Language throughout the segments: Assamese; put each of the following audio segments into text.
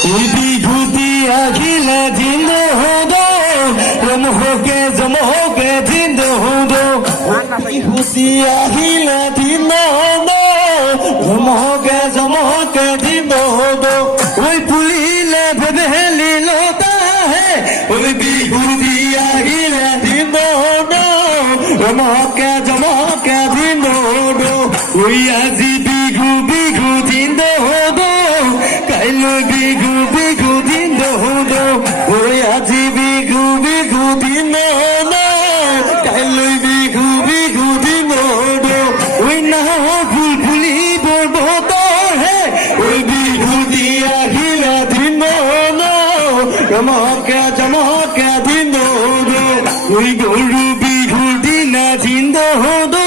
বিভূতি আহিলে দিন হদো ৰমহকে জমহকে দিন হদো বিভূতি আহিলে দিন হদো ৰমহকে জমহকে দিন হদো ওই ফুলিলে ভেবেলি লতা হে ওই বিভূতি আহিলে দিন হদো ৰমহকে জমহকে দিন হদো ওই আজি বিঘু বিঘু দিন হদো কাইলৈ বিঘু বিঘু দিন হদো ওই আজি বিঘু বিঘু দিন হদো কাইলৈ বিঘু বিঘু দিন হদো ওই না ফুল ফুলিব বতৰ হে ওই বিঘু দি আহিলে দিন হদো ৰমহকে জমহকে দিন হদো ওই গৰু বিঘুৰ দিনা দিন হদো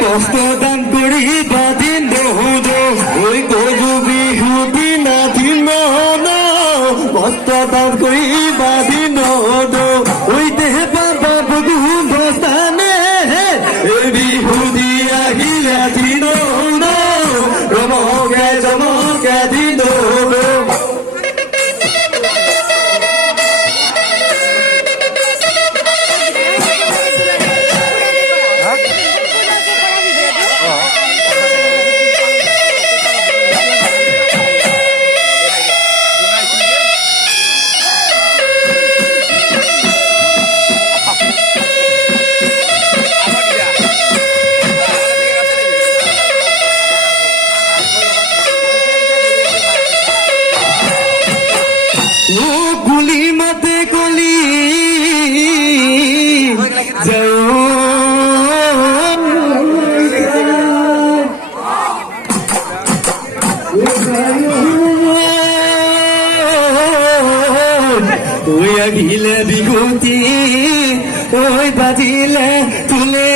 কষ্ট দান কৰিবা দিন হদো ওই গৰু বিঘুৰ দিনা দিন হদো কষ্ট দান কৰিবা দিন হদো ওই দেহ পাবা বধু বস্তানে এই বিহু দি আহিলে দিন হদো ৰমহকে জমহকে দিন হদো গুলি মাতে গলি ওই আহিলে বিভূতি ওই বাজিলে তুলে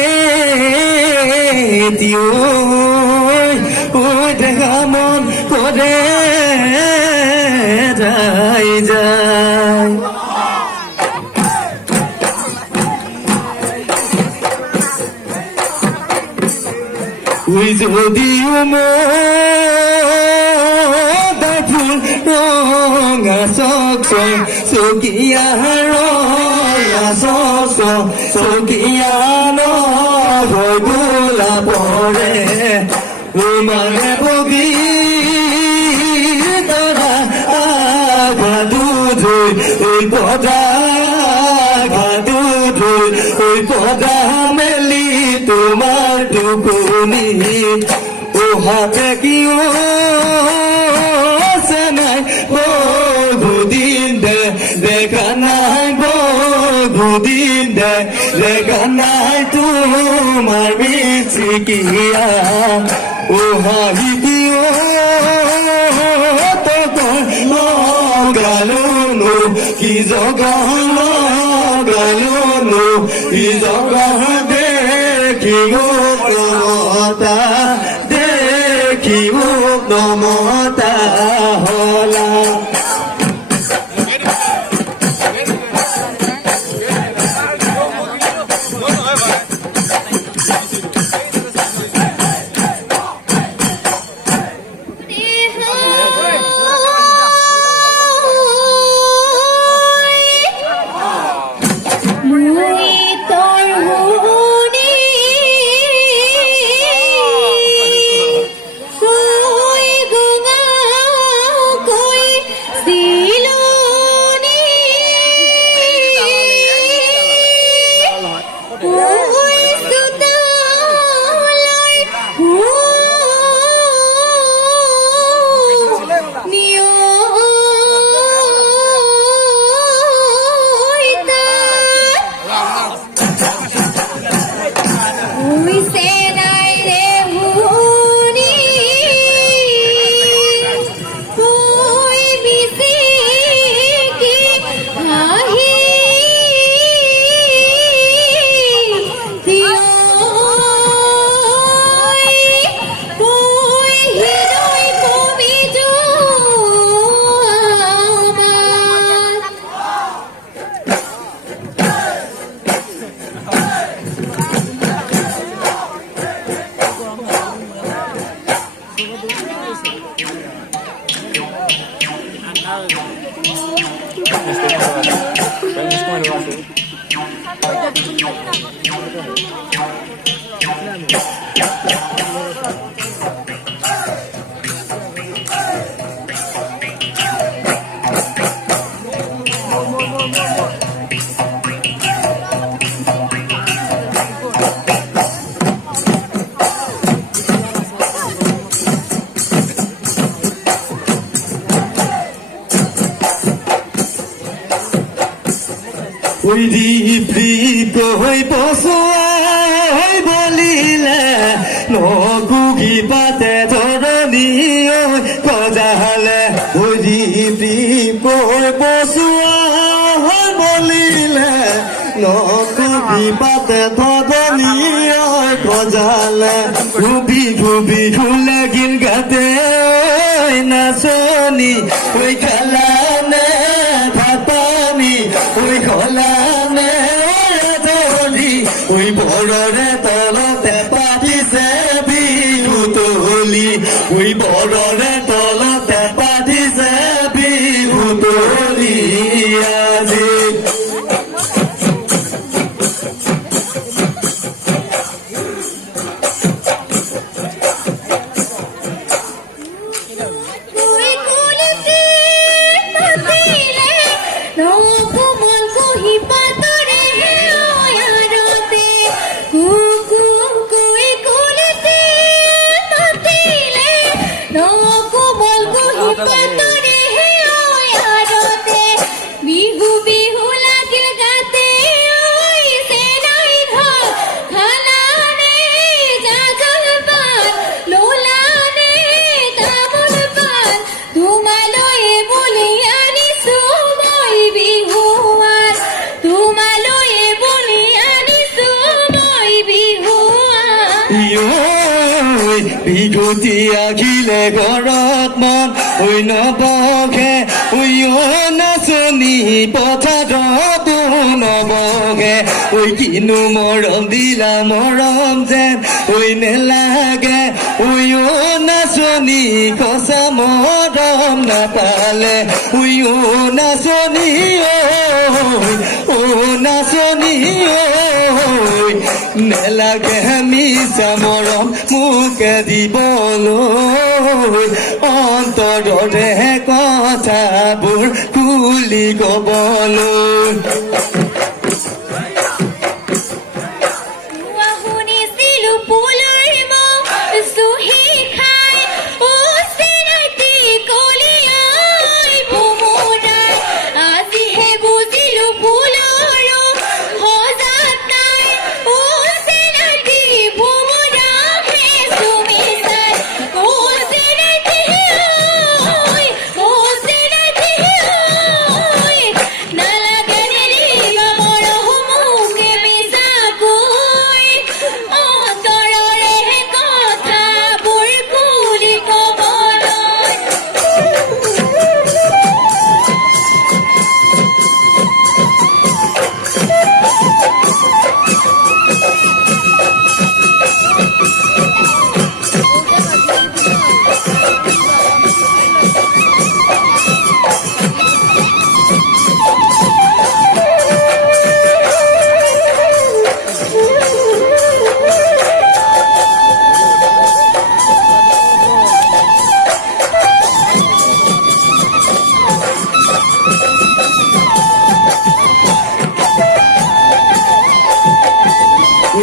ওই দেখা মন করে যায় যায় ওই যদিও ফুল রঙা চক চকিয়া রঙা চক চকিয়া নয় গোলা পরে মানে বগি তারা ঘাটু ধুই ওই পদা ঘাটু ধুই ওই পদা মেলি তোমার টুকুনি ও হাতে কি ও নাই বহুদিন দেখা নাই বহুদিন দেখা নাই তোমার মিছিকিয়া ও হাহি দিও গালো কি জগালো কি জগা দেখিব নমতা দেখিব নমতা হলা ওই দীপ্ত হই পশুৱাই বলিলে নকুকি পাতে ধৰণী কজালে ওই দীপ্ত হই পশুৱাই বলিলে নকুকি পাতে ধৰণী কজালে ঘুবি ঘুবি লাগিল গাতে নাচনি ওই খালানে ভাতানি ওই খলানে ধৰি ওই বৰৰে তলতে পাতিছে বিহু তলি ওই বৰৰে তলতে পাতিছে বিহু তলি আজি বিহুতি আহিলে ঘৰত মন ঐ নবহে ঐ নাচনি পথাৰত নবহে ঐ কিনো মৰম দিলা মৰম যেন ঐ নেলাগে ঐ নাচনি কচা মৰম নাপালে ঐ নাচনি ঐ নাচনি নেলাগে মিছা মৰম মোকে দিবলৈ অন্তৰৰে কথাবোৰ খুলি ক'বলৈ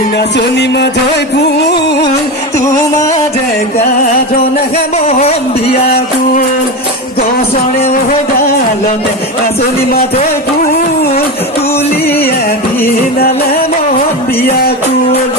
নাচনি মাথৈ ফুল তোমাৰে গাঠনে মন বিয়াকুল গছৰে ডালতে নাচনি মাথৈ ফুল তুলিয়ে ভিনালে মন বিয়াকুল